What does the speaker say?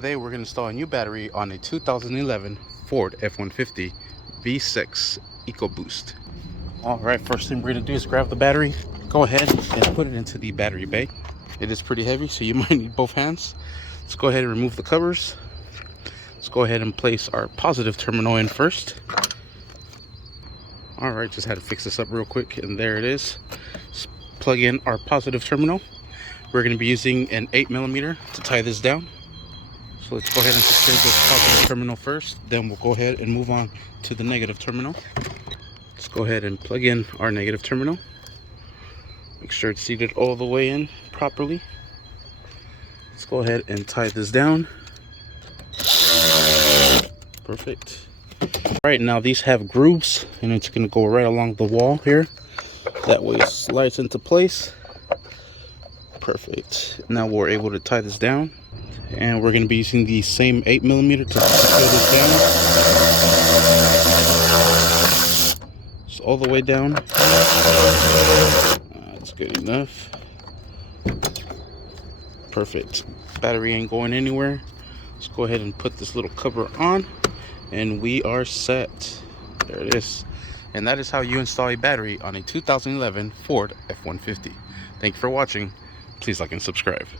Today we're going to install a new battery on a 2011 Ford F-150 V6 EcoBoost. Alright, first thing we're going to do is grab the battery, go ahead and put it into the battery bay. It is pretty heavy, so you might need both hands. Let's go ahead and remove the covers. Let's go ahead and place our positive terminal in first. Alright, just had to fix this up real quick, and there it is. Let's plug in our positive terminal. We're going to be using an 8mm to tie this down. So let's go ahead and secure this positive terminal first, then we'll go ahead and move on to the negative terminal. Let's go ahead and plug in our negative terminal. Make sure it's seated all the way in properly. Let's go ahead and tie this down. Perfect. Alright, now these have grooves, and it's going to go right along the wall here. That way it slides into place. Perfect. Now we're able to tie this down. And we're going to be using the same 8mm to secure this down. Just all the way down. That's good enough. Perfect. Battery ain't going anywhere. Let's go ahead and put this little cover on, and we are set. There it is. And that is how you install a battery on a 2011 Ford F-150. Thank you for watching. Please like and subscribe.